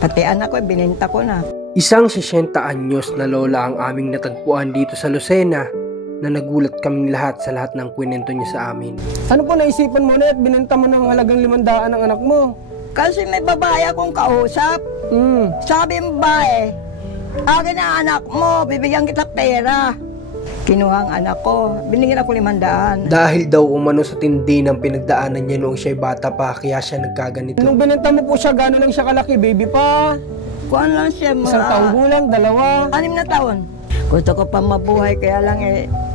Pati anak ko, bininta ko na. Isang 60 anyos na lola ang aming natagpuan dito sa Lucena na nagulat kaming lahat sa lahat ng kwento niya sa amin. Ano po naisipan mo na at binenta mo ng halagang 500 ang anak mo? Kasi may babae akong kausap. Sabi ng babae, akin na anak mo, bibigyan kita pera. Kinuha ang anak ko, binigyan ako 500. Dahil daw umano sa tindi ng pinagdaanan niya noong siya'y bata pa, kaya siya nagkaganito. Nung binenta mo po siya, gano'n lang siya kalaki, baby pa? Kuhaan lang siya, Isang taong gulang, 2. 6 na taon. Gusto ko pa mabuhay, kaya lang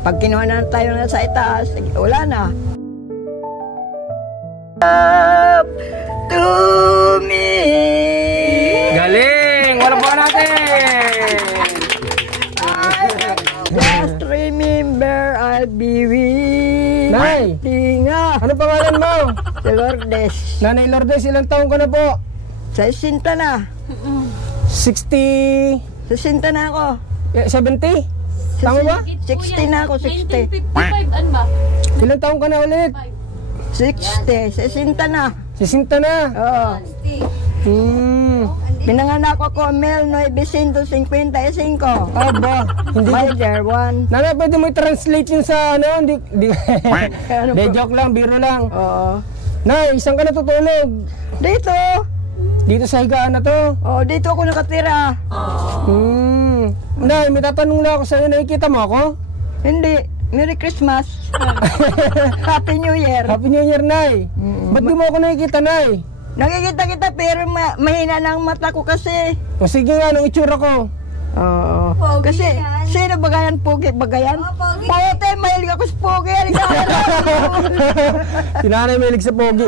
pag kinuha na tayo na sa itaas, wala na. Up to me. Galing! Walang buka natin! Just remember I'll be with Nay! Tinga. Ano pangalan mo? Si Lourdes. Nanay Lourdes, ilang taong ka na po? Sa 60 na. 60... 60 na ako. 70? Tama ba? 60 na ako, 60. 1955, ano ba? Ilang taong ka na ulit? 60, 60 na. 60 na? Oo. Pinanganak ako Mel 955. Aba, hindi ko... My dear one. Nanay, pwede mo i-translate yun sa ano? Hindi... Ano De, po? joke lang, biro lang. Oo. Nay, saan ka natutulog? Dito. Dito sa higaan na to? Oh, dito ako nakatira. Nay, may tatanong lang ako sa'yo. Nakikita mo ako? Hindi. Merry Christmas. Happy New Year. Happy New Year, Nay. Ba't di mo ako nakikita, Nay? Nakikita kita pero mahina na ang mata ko kasi. O sige nga, anong itsura ko? Oo. Kasi, sino bagayan? Pogi bagayan? Pote, mahilig ako sa pogi. Si Nanay mahilig sa pogi.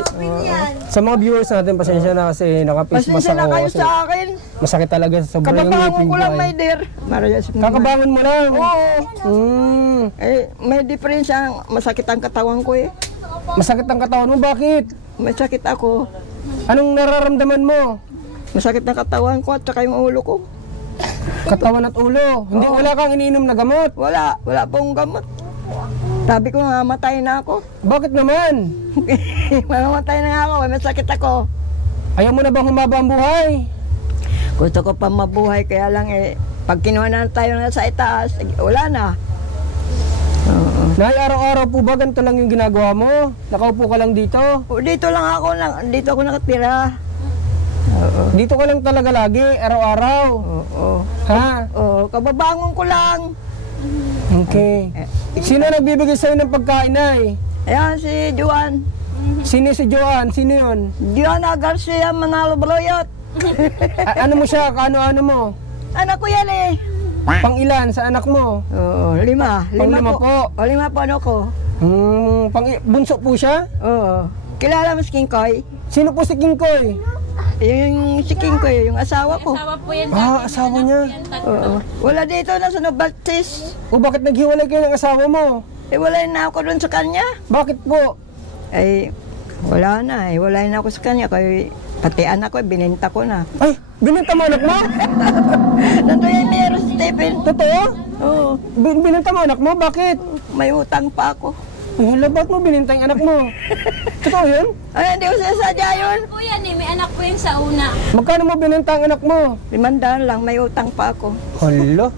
Sa mga viewers natin, pasensya na kasi naka-face mask Pasensya na ako. kayo Kasi sa akin. masakit talaga sa sobrang yung Kababangon ngipin ko ko lang, ay. my dear. Kakabangon mo lang? Oo. May diferensya. Masakit ang katawan ko eh. Masakit ang katawan mo, bakit? Masakit ako. Anong nararamdaman mo? Masakit ang katawan ko at saka yung ulo ko. Katawan at ulo. Hindi, wala kang iniinom na gamot. Wala pong gamot. Sabi ko nga, matay na ako. Bakit naman? Mamamatay na nga ako, may masakit ako. Ayaw mo na bang humaba ang buhay? Gusto ko pa mabuhay, kaya lang pag kinuha na tayo na sa itaas, wala na. Nay, araw-araw po ba ganito lang yung ginagawa mo? Nakaupo ka lang dito? Dito lang ako, dito ako nakatira. Dito ka lang talaga lagi, araw-araw? Oo. Ha? Oo, kababangon ko lang. Okay. Sino nagbibigay sa'yo ng pagkain, Nay? Ayan, si Juan. Sino si Joan? Sino yun? Juana Garcia Manalo Baloyot. Ano mo siya? Kaano-ano mo? Anak ko yan eh. Pang ilan sa anak mo? Oo, 5. Pang-lima po. O, 5 po ano ko. Bunso po siya? Oo. Kilala mo si King Koy? Sino po si King Koy? Yung si King Koy, yung asawa ko. Asawa po yan. Asawa niya. Oo. Wala dito na sa Nobaltis. O bakit naghiwalay kayo ng asawa mo? Wala na ako doon sa kanya. Bakit po? Wala na wala na ako sa kanya. Kaya pati anak ko, bininta ko na. Ay, binenta mo anak mo? Nandun yung Mero Stephen. Totoo? Oo. Binenta mo anak mo? Bakit? May utang pa ako. Ay, hala, ba't mo binenta yung anak mo? Totoo yun? Ay, hindi ko sinasadya yun. Po yan eh, may anak po yan sa una. Magkano mo binenta ang anak mo? 500 lang, may utang pa ako. Hala.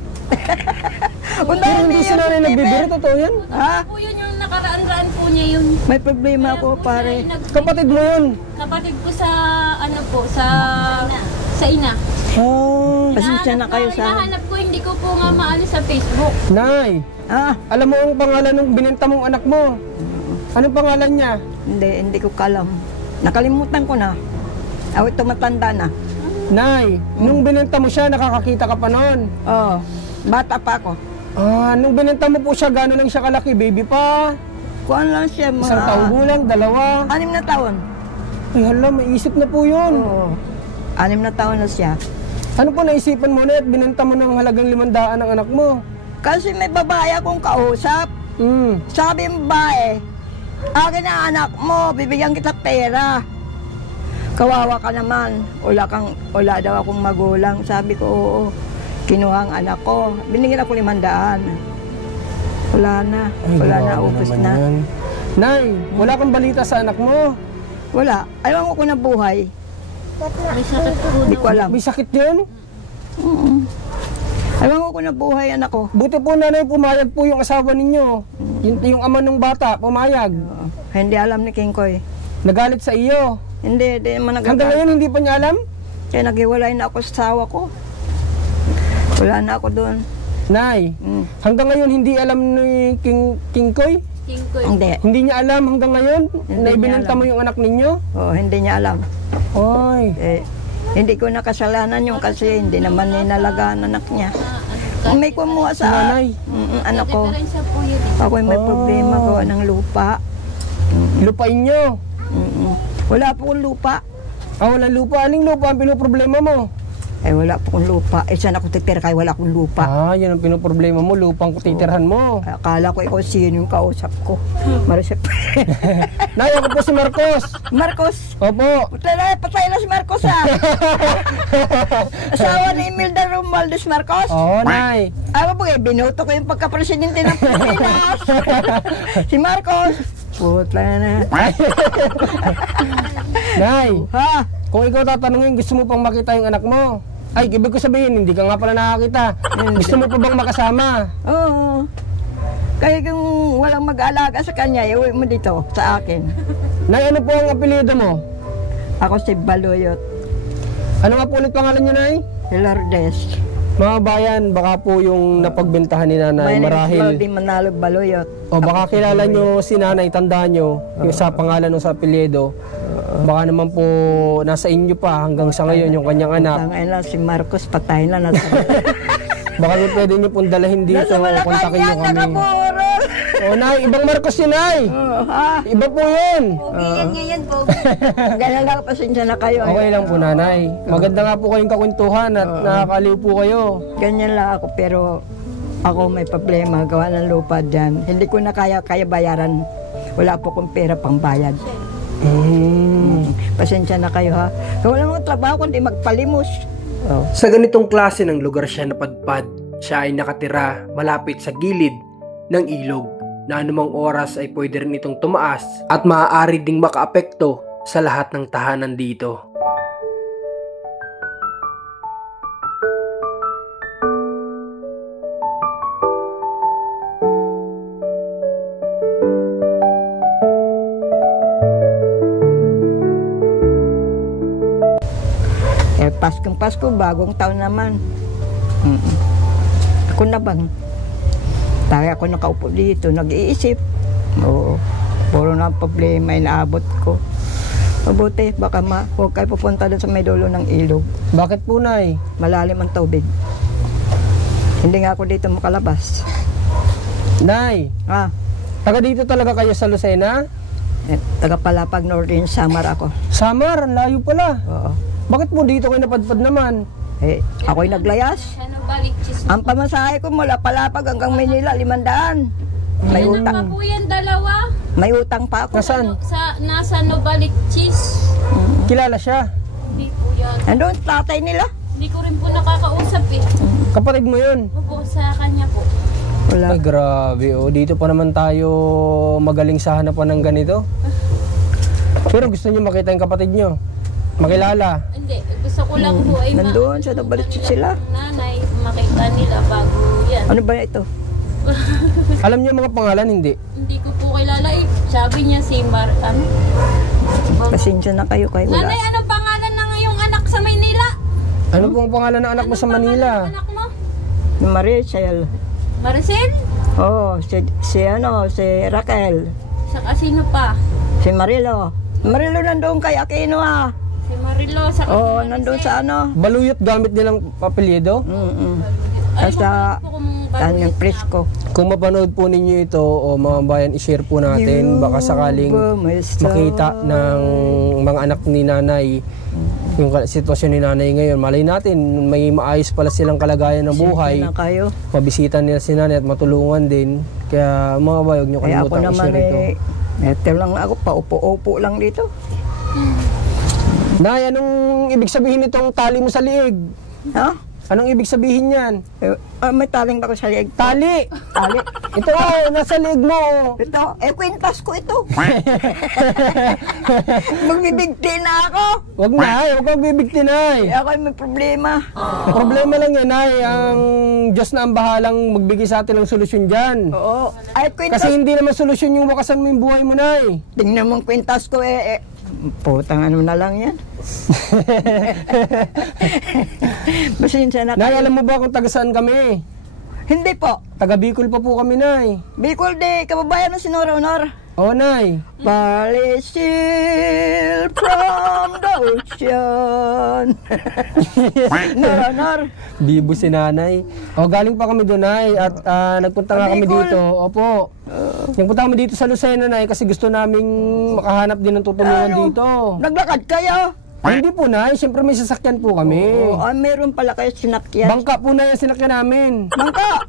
Pero hindi si Nanay nagbibiro, totoo yan? Ha? Po yun yung nakaraan-raan po niya yun. May problema ako, pare. Kapatid mo yun? Kapatid ko sa, ano po, sa ina. Oh. Pasensya na kayo sa... Hinahanap ko, hindi ko po nga maano sa Facebook. Nay, alam mo ang pangalan ng binenta mong anak mo? Anong pangalan niya? Hindi ko kalam. Nakalimutan ko na. Ito matanda na. Nay, nung binenta mo siya, nakakakita ka pa noon? Oo. Bata pa ako. Nung binenta mo po siya, gano'n lang siya kalaki, baby pa? Kuhaan lang siya, Isang taong gulang, 2? 6 na taon. Ay hala, may isip na po yun. Oo. 6 na taon na siya. Ano po naisipan mo na at binenta mo ng halagang 500 ang anak mo? Kasi may babae akong kausap. Sabi ng babae, akin na anak mo, bibigyan kita pera. Kawawa ka naman. Wala daw akong magulang. Sabi ko, oo. Kinuha ang anak ko. Binigyan ako 500. Wala na. Wala na, upos na. Nay, wala kang balita sa anak mo? Wala. Ayaw ko na buhay. May sakit po Hindi daw. ko alam. May sakit yun? Alam ko na buhay anak ko. Buti po nanay, pumayag po yung asawa ninyo. Yung ama ng bata, pumayag. Hindi alam ni King Koy. Nagalit sa iyo. Hindi naman Hanggang nagagalit. ngayon hindi pa niya alam? Kaya naghiwalay na ako sa asawa ko. Wala na ako doon. Nay, hanggang ngayon hindi alam ni King Koy? King ko. Hindi. Hindi niya alam hanggang ngayon Hindi na niya ibinenta alam. mo yung anak ninyo? Oo, hindi niya alam. Oy. Hindi ko nakasalanan yung kasi hindi naman ninalagaan anak niya. Kung may kumuha sa Nanay. anak ko, Diferensya po yun eh. ako may problema gawa ng lupa. Lupain nyo. Wala po akong lupa. Walang lupa. Aling lupa ang pinoproblema mo? Wala po akong lupa. Saan ako titira kaya wala akong lupa. Yan ang pinoproblema mo. Lupang titirhan mo. Akala ko ikaw sino yung kausap ko. Marisip. Nay, ako po si Marcos. Marcos. Opo. Patay na si Marcos ha. Asawa ni Imelda Romualdez Marcos. Oo, Nay. Ako po binuto ko yung pagka-presidente ng Pilipinas. Si Marcos. Puta na. Nay, Ha? kung ikaw tatanungin, gusto mo pang makita yung anak mo? Ay, ibig ko sabihin, hindi ka nga pala nakakita. Gusto mo pa bang makasama? Oo. Kaya kung walang mag-aalaga sa kanya, iuwi mo dito sa akin. Nay, ano po ang apelyido mo? Ako si Baloyot. Ano nga po ulit pangalan niyo, Nay? Lourdes. Mga bayan, baka po yung napagbentahan ni Nanay, My name is marahil. Lordy Manalo Baloyot. O baka kilala nyo si Nanay, tandaan nyo, yung sa pangalan o sa apelyido. Baka naman po nasa inyo pa hanggang sa ngayon yung kanyang anak. Tangay na si Marcos, patay na. Baka pwede nyo pong dalahin dito, Nasa kontakin nyo Malacanang, kami. nakapuro. O Nay, ibang Marcos yun, Nay! Ha? Iba po yun! Yan ngayon po. Ganyan lang, pasensya na kayo. Okay lang po, Nanay. Maganda nga po kayong kakwentuhan at nakakaliw po kayo. Ganyan lang ako, pero ako may problema, gawa ng lupa dyan. Hindi ko na kaya bayaran. Wala po akong pera pang bayad. Pasensya na kayo ha. Kung wala mong trabaho, kundi magpalimos. Sa ganitong klase ng lugar siya napadpad, siya ay nakatira malapit sa gilid ng ilog na anumang oras ay pwede rin itong tumaas at maaari ding makaapekto sa lahat ng tahanan dito. Paskong Pasko, bagong taon naman. Ako na bang? Tayo ako nakaupo dito, nag-iisip. Oo, puro na problema inaabot ko. Mabuti, baka huwag kayo pupunta doon sa may dulo ng ilog. Bakit po, Nay? Malalim ang tubig. Hindi nga ako dito makalabas. Nay, taga dito talaga kayo sa Lucena? Taga Palapag Northern Samar ako. Samar, ang layo pala. Oo. Bakit po dito kayo napadpad naman? Ako'y naglayas. Ano balik cheese? Ang pamasahe ko mula Palapag hanggang Manila, 500. May Ano pa utang. po yan, dalawa? May utang pa ako. Nasaan? Nasa Novalik cheese. Kilala siya. Hindi po yan. Andun, tatay nila. Hindi ko rin po nakakausap eh. Kapatid mo yun. Opo, sa kanya po. Wala. Ay, grabe. Dito pa naman tayo magaling sa hanapan ng ganito. Pero gusto niyo makita yung kapatid niyo. Makilala. Hindi, gusto ko lang po ay Nandun, sa Novalik sila. nanay, makita nila bago yan. Ano ba ito? Alam niyo mga pangalan, hindi? Hindi ko po kilala eh. Sabi niya si ano? Pasensya na kayo kay wala. Nanay, ano pangalan ng iyong anak sa Maynila? Ano pong pangalan ng anak mo sa Manila? Anak mo? Ni Maricel. Maricel? Oh, si Raquel. Sa kasino pa? Si Marilo. Marilo nandun kay Aquino ah. Si Marilo, sa Oh, nandun sa ano. Baluyot gamit nilang apelyido? Nasa yung presko. Kung mapanood po ninyo ito o mga bayan, i-share po natin. Baka sakaling makita ng mga anak ni Nanay yung sitwasyon ni Nanay ngayon. Malay natin, may maayos pala silang kalagayan ng buhay. Na kayo. Mabisita nila si Nanay at matulungan din. Kaya mga bayan, huwag nyo Kaya ako kalimutan naman i-share ito. ito lang ako, paupo-upo lang dito. Nay, anong ibig sabihin nitong tali mo sa liig? Ha? Anong ibig sabihin yan? May taling ako sa liig. Tali! Tali. Ito nasa liig mo. Ito, kwintas ko ito. Magbibigti na ako. Wag na, huwag kang bibigti, Nay. Ako may problema. Problema lang yan, Nay. Ang Diyos na ang bahalang magbigay sa atin ng solusyon dyan. Oo. Ay, kwintas. Kasi hindi naman solusyon yung wakasan mo yung buhay mo, Nay. Tingnan mong kwintas ko putang ano na lang yan. Pasensya na Nay, kayo. alam mo ba kung taga saan kami? Hindi po. Taga Bicol pa po kami, Nay. Bicol de, kababayan ng Sinora Honor. Oo, Nay. Palisil from the ocean. Honor. Bibo si Nanay. Galing pa kami doon, Nay. At nagpunta nga kami Bicol. dito. Opo. Nagpunta kami dito sa Lucena, Nay, kasi gusto naming makahanap din ng tutulungan dito. Naglakad kayo? Hindi po, Nay. Siyempre may sasakyan po kami. Meron pala kayo sinakyan. Bangka po na yung sinakyan namin. Bangka!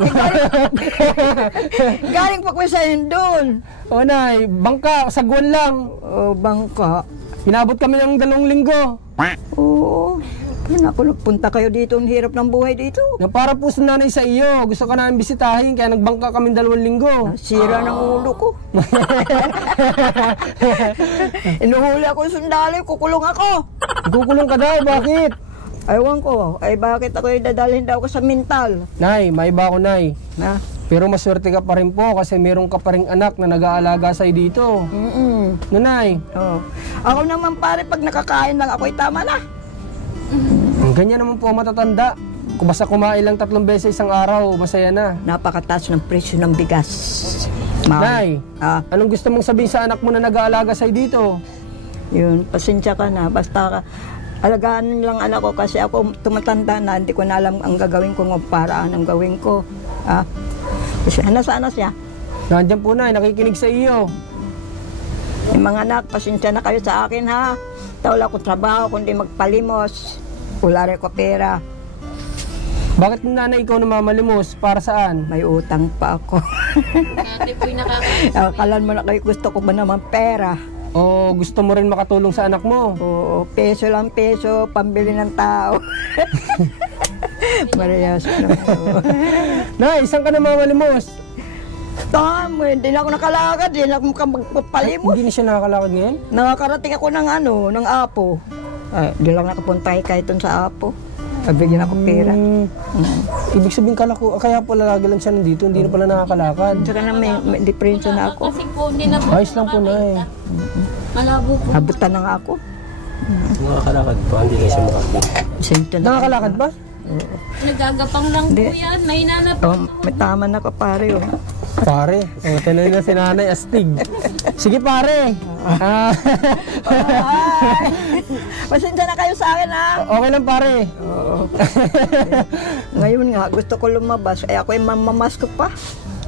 Galing pa ko sa doon. Oo, Nay. Bangka. Sagwan lang. Bangka. Inabot kami ng 2 linggo. Oo. Naku, nagpunta kayo dito. Ang hirap ng buhay dito. Na para po sa Nanay sa iyo. Gusto ka namin bisitahin, kaya nagbangka kami 2 linggo. Sira ng ulo ko. Inuhuli ako ng sundalo, kukulong ako. Kukulong ka daw, bakit? Aywan ko, bakit ako dadalhin daw ko sa mental? Nay, may iba ako, Nay. Na? Pero maswerte ka pa rin po kasi meron ka pa rin anak na nag-aalaga sa'yo dito. Nanay. Ako naman pare, pag nakakain lang ako'y tama na. Ganyan naman po ang matatanda. Kung basta kumain lang 3 beses isang araw, masaya na. Napakataas ng presyo ng bigas. Nay, anong gusto mong sabihin sa anak mo na nag-aalaga sa'yo dito? Yun, pasensya ka na. Basta alagaan lang anak ko kasi ako tumatanda na, hindi ko na alam ang gagawin ko, paraan ang gawin ko. Kasi nasaan na siya? Nandiyan po, Nay, nakikinig sa iyo. Mga anak, pasensya na kayo sa akin ha. Wala akong trabaho kundi magpalimos. Wala rin ko pera. Bakit Nanay ikaw namamalimos? Para saan? May utang pa ako. Dati po'y nakakain. Akalan mo na kayo, gusto ko ba naman pera? O gusto mo rin makatulong sa anak mo? Oo, peso lang peso, pambili ng tao. Marayas na. Nay, saan ka namamalimos? Tama, hindi na ako nakalakad, hindi na ako magpapalimos. Hindi na siya nakakalakad ngayon? Nakakarating ako ng Apo. Di lang nakapunta kahit doon sa Apo. Bigyan ako pera. Ibig sabihin kaya pala lagi lang siya nandito, hindi na pala nakakalakad. Saka na may diferensya na ako. Kasi po, hindi na po. Ayos lang po, Nay. Malabo po. Abutan na nga ako. Nakakalakad pa, hindi na siya makakita. Nakakalakad ba? Nagagapang lang po yan. May hinanap po. May tama na ka pare. Pare, tanay na si Nanay astig. Sige pare. Pasensya na kayo sa akin ha. Okay lang pare. Ngayon nga, gusto ko lumabas. Ako ay mamamask pa.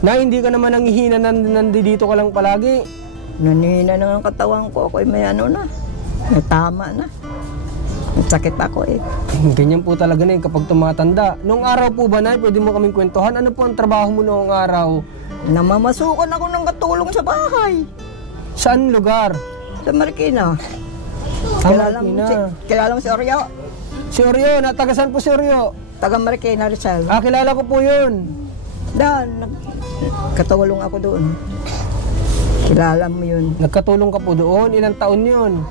Na hindi ka naman nanghihina nandito ka lang palagi. Nanihina na ang katawan ko. Ako ay may na. May tama na. Sakit ako Ganyan po talaga na kapag tumatanda. Noong araw po ba, Nay, pwede mo kaming kwentuhan? Ano po ang trabaho mo noong araw? Namamasukan ako ng katulong sa bahay. Saan lugar? Sa Marikina. Marikina. Kilala mo si Oreo? Si Oreo, natagasan po si Oreo. Taga Marikina, Rizal. Kilala ko po yun. Katulong ako doon. Kilala mo yun. Nagkatulong ka po doon? Ilang taon yun?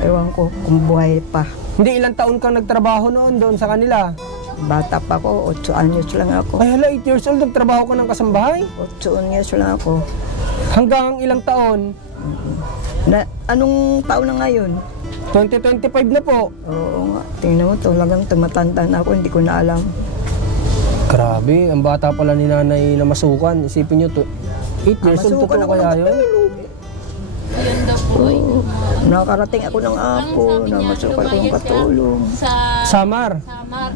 Ewan ko kung buhay pa. Hindi, ilang taon kang nagtrabaho noon doon sa kanila? Bata pa ako, 8 anyos lang ako. Ay hala, 8 years old, nagtrabaho ka ng kasambahay? 8 anyos lang ako. Hanggang ilang taon? Anong taon na ngayon? 2025 na po. Oo nga, tingnan mo, talagang tumatanda na ako, hindi ko na alam. Grabe, ang bata pala ni Nanay na masukan. Isipin nyo, 8 years old, Masukan totoo ako kaya ng yun? katulong. Yun daw po. Nakarating ako ng Apo, na masukal ko ng katulong. Sa Samar. Samar.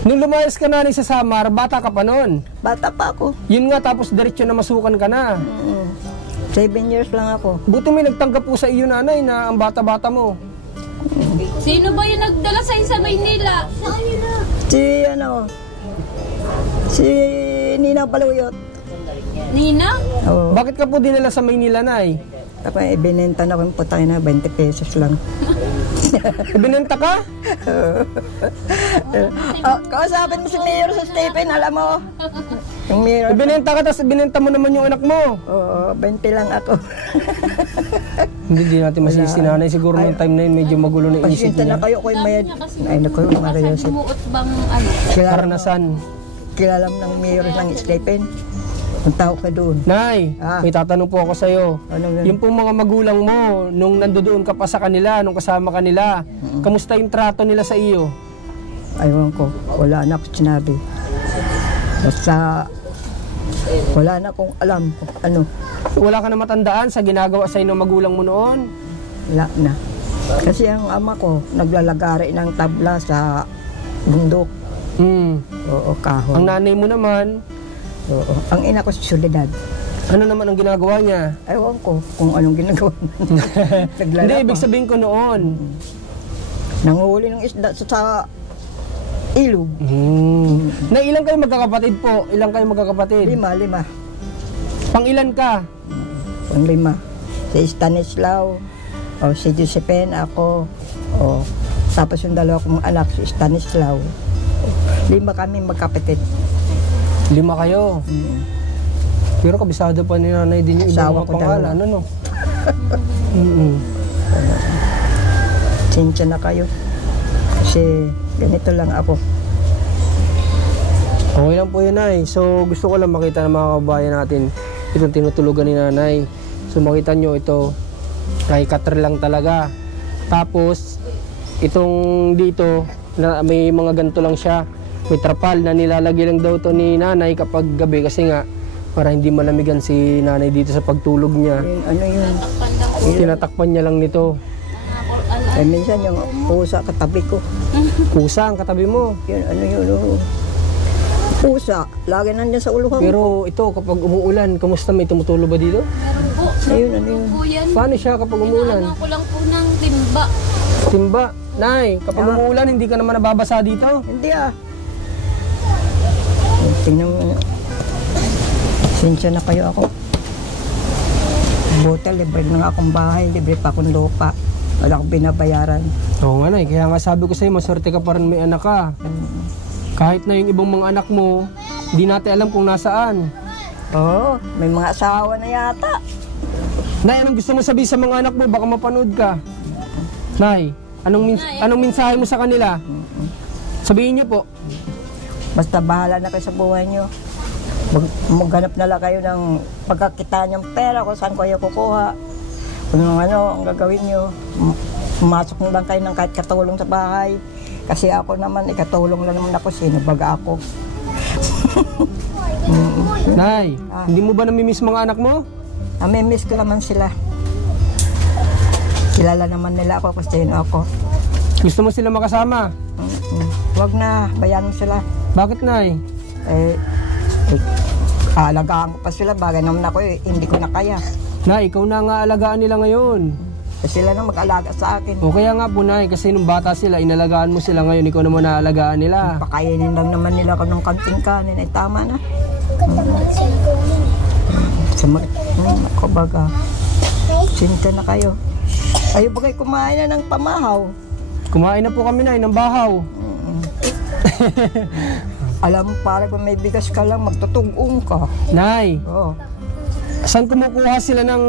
Nung lumayas ka, Nanay, sa Samar, bata ka pa noon. Bata pa ako. Yun nga, tapos diretso na masukan ka na. 7 years lang ako. Buti may nagtanggap po sa iyo, Nanay, na ang bata-bata mo. Sino ba yung nagdala sa Maynila? Si Nina Baluyot. Nina? Oo. Bakit ka po dinala sa Maynila, Nay? Tapos ibinenta na ko yung putay na 20 pesos lang. Ibinenta ka? Kausapin mo si Mayor sa Stephen, alam mo. Yung Mayor. Ibinenta ka, tapos ibinenta mo naman yung anak mo. Oo, 20 lang ako. Hindi natin masisi nanay. Siguro nung time na yun, medyo magulo na isip Pasyente niya. na kayo kay Mayad. Ay, naku, Maria Joseph. Sumuot bang ano? Karanasan. Kilala mo ng Mayor ng Stephen. Ang tao ka doon. Nay, may tatanong po ako sa'yo. Ano yun? Yung po mga magulang mo, nung nandoon ka pa sa kanila, nung kasama kanila, kamusta yung trato nila sa iyo? Aywan ko, wala na akong sinabi. Basta, wala na akong alam kung ano. Wala ka na matandaan sa ginagawa sa'yo ng magulang mo noon? Wala na. Kasi ang ama ko, naglalagari ng tabla sa bundok. Oo, kahoy. Ang nanay mo naman, Oo. Ang ina ko sa syudad. ano naman ang ginagawa niya? Aywan ko kung anong ginagawa. Hindi, ibig sabihin ko noon. Nanguhuli ng isda sa ilog. Na ilang kayo magkakapatid po? Ilang kayo magkakapatid? 5. Pang ilan ka? Ang 5. Si Stanislaw, o si Josephine, ako, o tapos yung 2 kong anak, si Stanislaw. 5 kami magkapatid. 5 kayo. Pero kabisado pa ni nanay din yung Asawa ibang ko mga pangalan, dalawa. ano? Sinsya na kayo. Kasi ganito lang ako. Okay lang po yun, Nay. So, gusto ko lang makita ng mga kabayan natin itong tinutulugan ni nanay. So, makita nyo ito, kay cutter lang talaga. Tapos, itong dito, na may mga ganito lang siya. May trapal na nilalagay lang daw to ni nanay kapag gabi kasi nga, para hindi malamigan si nanay dito sa pagtulog niya. Yun, ano yun? Tinatakpan niya lang nito. Eh, minsan yung pusa katabi ko. Pusa ang katabi mo. Yun, ano yun? Oh. Pusa, lagi nandiyan sa uluhan. Pero ito, kapag umuulan, kamusta, may tumutulo ba dito? Meron po. Ayun, ano yun? Po yan. Paano siya kapag umuulan? Inaano ko lang po ng timba. Timba. Nay, kapag umuulan, hindi ka naman nababasa dito? Hindi ah. Tingnan mo. Sinsya na kayo ako. Buta, libre na nga akong bahay, libre pa akong lupa. Wala akong binabayaran. Oo nga, Nay. Kaya nga sabi ko sa'yo, maswerte ka pa rin may anak ka. Kahit na yung ibang mga anak mo, hindi natin alam kung nasaan. Oo, may mga asawa na yata. Nay, anong gusto mo sabihin sa mga anak mo? Baka mapanood ka. Nay, anong mensahe mo sa kanila? Sabihin niyo po. Basta bahala na kayo sa buhay nyo. Maghanap na lang kayo ng pagkakita niyong pera kung saan kayo kukuha. Kung ano ang gagawin nyo. Pumasok na lang kayo ng kahit katulong sa bahay. Kasi ako naman, ikatulong lang naman ako. Sino baga ako? Nay, hindi mo ba namimiss mga anak mo? Namimiss ko naman sila. Kilala naman nila ako kung sino ako. Gusto mo sila makasama? Huwag na, bayan mo sila. Bakit, Nay? Alagaan ko pa sila. Bagay naman ako hindi ko na kaya. Nay, ikaw na nga alagaan nila ngayon. Sila na mag-alaga sa akin. O kaya nga po, Nay, kasi nung bata sila, inalagaan mo sila ngayon, ikaw naman naalagaan nila. Pakainin lang naman nila ako ng kanting kanin. Ay tama na. Ako baga. Sinta na kayo. Ayaw ba kayo kumain na ng pamahaw? Kumain na po kami, Nay, ng bahaw. Alam mo, para kung may bigas ka lang, magtutugong ka. Nay, Oo. saan kumukuha sila ng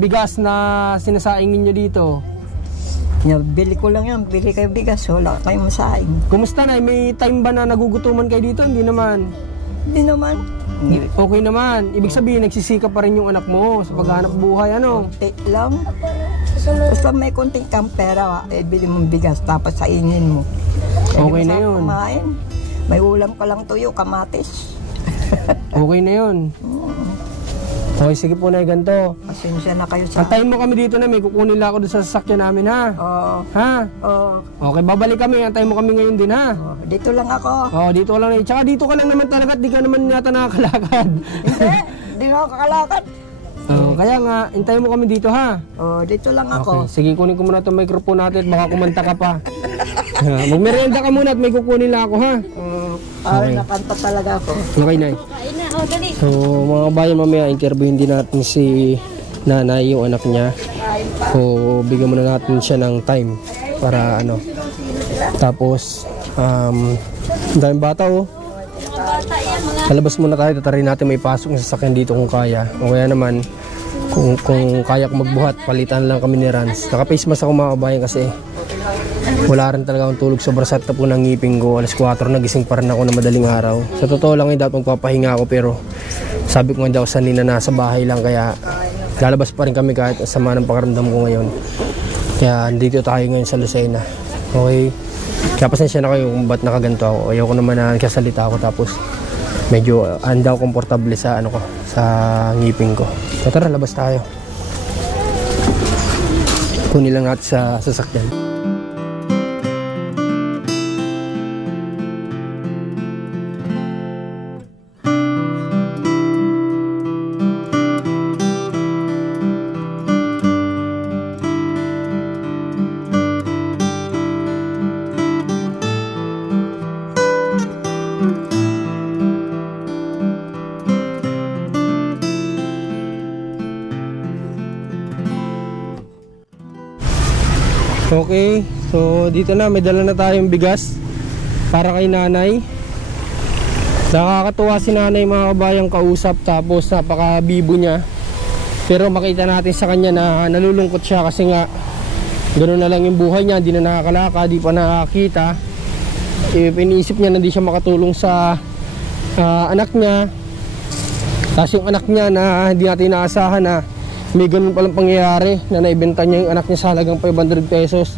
bigas na sinasaing ninyo dito? Bili ko lang yan. Bili kayo bigas. Wala kayong masaing. Kumusta, Nay? May time ba na nagugutuman kayo dito? Hindi naman. Hindi naman. Okay naman. Ibig sabihin, nagsisikap pa rin yung anak mo sa paghahanap buhay, ano? Konti lang. Basta may konting kang pera, bili mong bigas, tapos saingin mo. Okay na yun. Kumain. May ulam ka lang tuyo, kamatis. Okay na yun. Okay, sige po, Nay, ganito. Pasensya na kayo sa... Antayin mo kami dito, na may kukunin lang ako doon sa sasakyan namin, ha? Oo. Ha? Oo. Okay, babalik kami. Antayin mo kami ngayon din, ha? Dito lang ako. Oh, dito ka lang. Tsaka dito ka lang naman talaga at di ka naman yata nakakalakad. Hindi na ako kakalakad. Oh, kaya nga, antayin mo kami dito, ha? Dito lang Okay, ako. sige, kunin ko muna itong microphone natin at baka kumanta ka pa. Magmerienda ka muna at may kukunin lang ako, ha? Parang nakanta talaga ako. Okay, Nay. Kain na. O, dali. So, mga bayan, mamaya interviewin din natin si nanay, yung anak niya. So, bigyan muna natin siya ng time para ano. Tapos, ang daming bata oh. Mga bata yan, mga Lalabas muna tayo, tatarin natin may pasok ng sasakyan dito kung kaya. O kaya naman, kung kaya kong magbuhat, palitan lang kami ni Rans. Naka-face mask ako mga kabayan kasi wala rin talaga akong tulog. Sobrang sakit na po ng ngipin ko. Alas 4, nagising pa rin ako na madaling araw. Sa totoo lang dapat magpapahinga ako pero sabi ko nga daw sanina nasa bahay lang kaya lalabas pa rin kami kahit sama ng pakaramdam ko ngayon. Kaya dito tayo ngayon sa Lucena. Okay? Kaya pasensya na kayo kung ba't nakaganto ako. Ayaw ko naman na nagsasalita ako tapos medyo andaw komportable sa ano ko, sa ngipin ko. So tara, labas tayo. Kunin lang natin sa sasakyan. Okay, so dito na may dala na tayong bigas para kay nanay. Nakakatuwa si nanay mga kabayang kausap tapos napaka-bibo niya. Pero makita natin sa kanya na nalulungkot siya kasi nga ganoon na lang yung buhay niya, hindi na nakakalaka, di pa nakakita. Iniisip niya na hindi siya makatulong sa anak niya. Tapos yung anak niya na hindi natin inaasahan na may ganun palang pangyayari na naibenta niya yung anak niya sa halagang 500 pesos.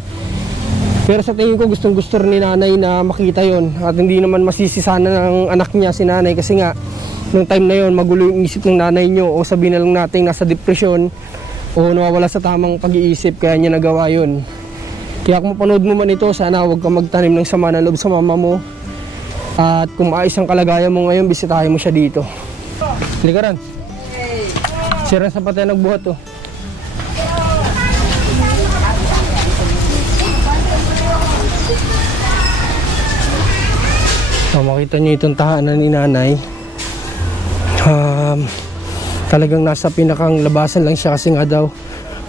Pero sa tingin ko gustong gusto rin ni nanay na makita yon at hindi naman masisisana ng anak niya si nanay kasi nga nung time na yon magulo yung isip ng nanay niyo o sabihin na lang natin nasa depresyon o nawawala sa tamang pag-iisip kaya niya nagawa yon. Kaya kung mapanood mo man ito, sana huwag kang magtanim ng sama ng loob sa mama mo at kung maayos ang kalagayan mo ngayon, bisitahin mo siya dito. Halika rin. Sira sa patay nagbuhat oh. So, makita niyo itong tahanan ni nanay. Talagang nasa pinakang labasan lang siya kasi nga daw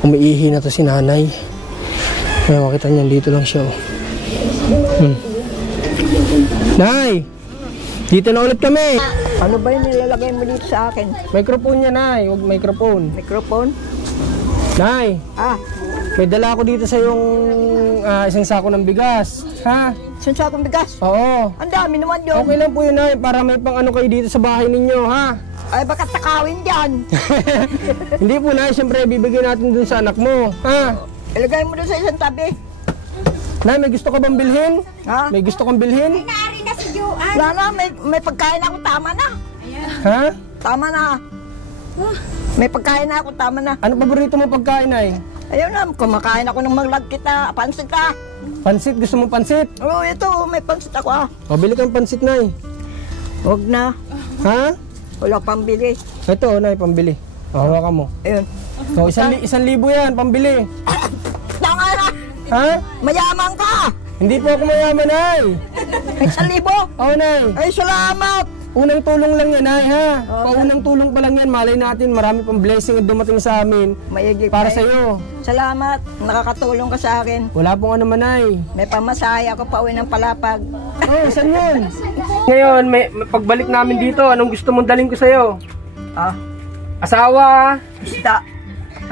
umiihi na to si nanay. Kaya makita niyo dito lang siya oh. Nay! Dito na ulit kami! Ano ba yung nilalagay mo dito sa akin? Microphone niya, Nay. Huwag microphone. Microphone? Nay, Ah, may dala ako dito sa yung isang sako ng bigas. Ha? saan sa akong bigas? Oo. Ang dami naman yun. Okay lang po yun, Nay. Para may pang ano kayo dito sa bahay ninyo, ha? Ay, baka takawin dyan. Hindi po, Nay. Siyempre, bibigyan natin dun sa anak mo. Ha? Ilagay mo doon sa isang tabi. Nay, may gusto ka bang bilhin? Ha? May gusto kang bilhin? Wala na, may pagkain ako, tama na. Ha? Tama na. May pagkain na ako, tama na. Ano paborito mo pagkain, Nay? Ayun na, kumakain ako ng maglagkita. Pansit ka. Pansit? Gusto mo pansit? Oo, ito, may pansit ako ah. O, bili kang pansit, Nay. Huwag na. Ha? Wala pang bili. Ito, Nay, pambili. O, hawakan mo. Ayun. O, 1,000 yan, pambili. Tanga na. Ha? Mayaman ka. Hindi po ako mayaman, Nay. 1,000. Oo, Nay. Ay, salamat. Unang tulong lang yan, Nay, ha? Oo. Paunang tulong pa lang yan. Malay natin, marami pang blessing at dumating sa amin. Mayigip Para eh. sa'yo. Salamat. Nakakatulong ka sa akin. Wala pong ano man, Nay. May pamasahe ako pa uwi ng Palapag. Oh, saan yun? Ngayon, may pagbalik namin dito, anong gusto mong daling ko sa'yo? Ah, Asawa? isda.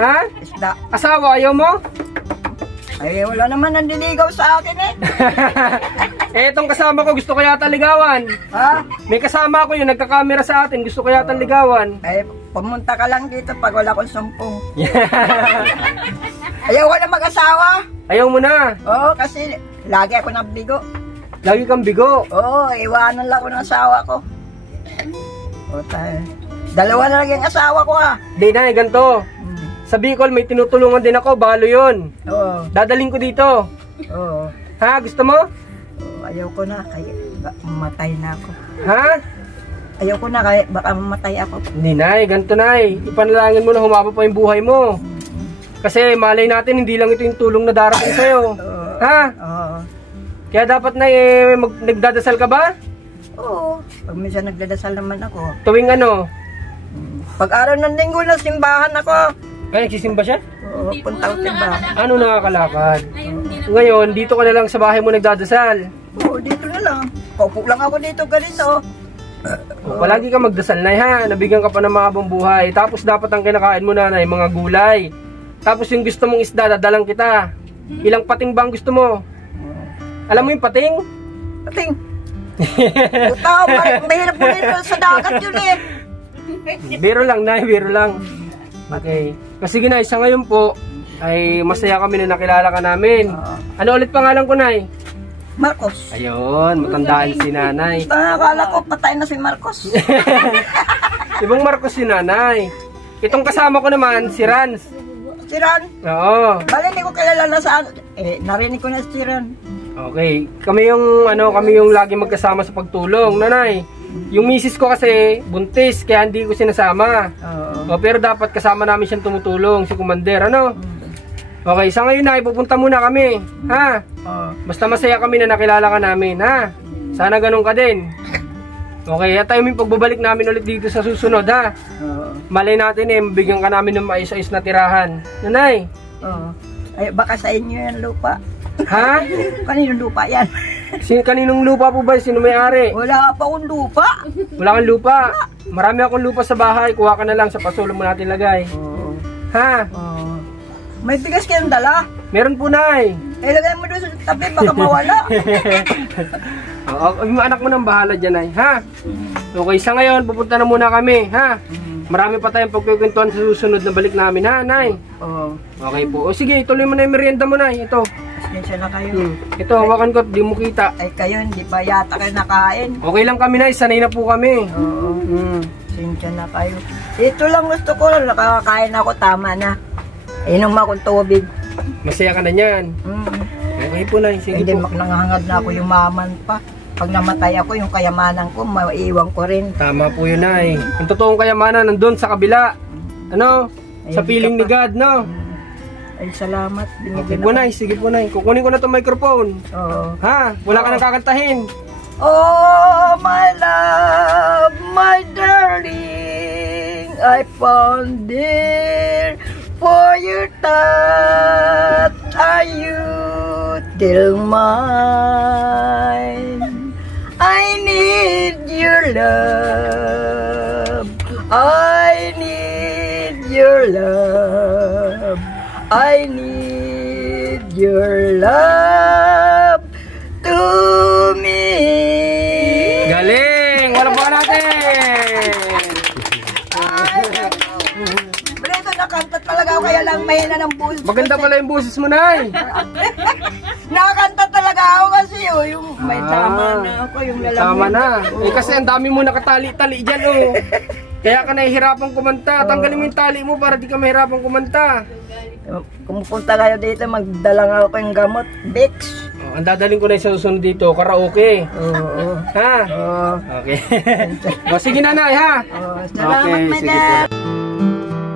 Ha? Isda. Asawa, ayaw mo? Ay, wala naman nandiligaw sa akin eh. Eh, itong kasama ko, gusto ko yata ligawan. Ha? May kasama ko yung nagkakamera sa atin, gusto ko yata ligawan. Ay, pumunta ka lang dito pag wala kong sumpong. Ayaw ko na mag-asawa. Ayaw mo na. Oo, kasi lagi ako nabigo. Lagi kang bigo. Oo, iwanan lang ako ng asawa ko. O tayo. Dalawa na lang yung asawa ko ah. Di na, ganito. Sa Bicol, may tinutulungan din ako, balo yun. Oo. Dadaling ko dito. Oo. Ha, gusto mo? Oo, ayaw ko na, kaya mamatay na ako. Ha? Ayaw ko na, kaya baka mamatay ako. Hindi, Nay, ganito, Nay. Ipanalangin mo na humaba pa yung buhay mo. Kasi malay natin, hindi lang ito yung tulong na darating sa'yo. Ha? Oo. Kaya dapat, Nay, nagdadasal ka ba? Oo. Pag minsan nagdadasal naman ako. Tuwing ano? Pag araw ng linggo na simbahan ako. Ay, nagsisimba siya? Oo, puntang simbahan. Ano nakakalakad? Ayun, hindi naman ngayon, dito ka na lang sa bahay mo nagdadasal. Oo, dito na lang. Kaupo lang ako dito ganito. Palagi ka magdasal, Nay, ha? Nabigyan ka pa ng mahabang buhay. Tapos dapat ang kinakain mo, Nanay, mga gulay. Tapos yung gusto mong isda, dadalang kita. Ilang pating ba ang gusto mo? Alam mo yung pating? Pating. Puta, mahirap mo rin sa dagat yun eh. Biro lang, Nay, biro lang. Okay. Kasi Nay, sa ngayon po, ay masaya kami na nakilala ka namin. Ano ulit pangalan ko, Nay? Marcos. Ayun, matandaan si Nanay. Akala ko patay na si Marcos. Ibang Marcos si Nanay. Itong kasama ko naman, si Rans. Si Ran. Oo. Bali, hindi ko kilala na saan. Narinig ko na si Ran. Okay. Kami yung lagi magkasama sa pagtulong, Nanay. Yung misis ko kasi buntis, kaya hindi ko sinasama. Pero dapat kasama namin siyang tumutulong, si Commander, ano? Okay, sa ngayon na, pupunta muna kami, ha? Basta masaya kami na nakilala ka namin, ha? Sana ganun ka din. Okay, at tayo yung pagbabalik namin ulit dito sa susunod, ha? Malay natin mabigyan ka namin ng maayos-ayos na tirahan. Nanay? Ay, baka sa inyo yan lupa. Ha? Kaninong lupa yan? Kaninong lupa po ba? Sino may-ari? Wala pa akong lupa. Wala kang lupa? Marami akong lupa sa bahay. Kuha ka na lang sa pasulong mo natin lagay. Ha? May bigas kayong dala. Meron po, Nay. Lagay mo doon sa tabi, baka mawala. Yung anak mo nang bahala dyan, Nay. Ha? Okay, sa ngayon, pupunta na muna kami. Ha? Marami pa tayong pagkikwentuhan sa susunod na balik namin, ha, Nay? Okay po. O sige, tuloy mo na yung merienda mo, Nay. Ito. Pasensya na kayo. Ito, hawakan ko at di mo kita. Ay kayo, hindi pa yata kayo nakain. Okay lang kami, Nay. Sanay na po kami. Pasensya na kayo. Ito lang gusto ko, nakakain ako, tama na. Inom akong tubig. Masaya ka na yan. Okay po, Nay. Sige Hindi po. nangangad na ako yumaman pa. Pag namatay ako, yung kayamanan ko, maiiwan ko rin. Tama po yun, Nay. Yung totoong kayamanan nandun sa kabila. Ano? Sa piling ni God, no? Ay, salamat. Sige po, Nay. Sige po, Nay. Kukunin ko na itong microphone. Ha? Wala ka nang kakantahin. Oh, my love, my darling, I found there for your touch. Are you still mine? I need your love. I need your love. I need your love to me. Galing! Walang buka natin! Brito, nakanta talaga ako, kaya lang mahina ng boses. Maganda pala yung boses mo, Nay. Nakakanta talaga ako kasi yung may tama na ako, yung lalamunan. Tama na. Kasi ang dami mo nakatali-tali dyan, oh. Kaya ka nahihirapang kumanta. Tanggalin mo yung tali mo para di ka mahirapang kumanta. Kumupunta kayo dito, magdala nga ako yung gamot, Vicks. Ang dadaling ko na sa susunod dito, karaoke. Ha? Okay. Sige, Nanay, ha? Salamat, sige madam. po.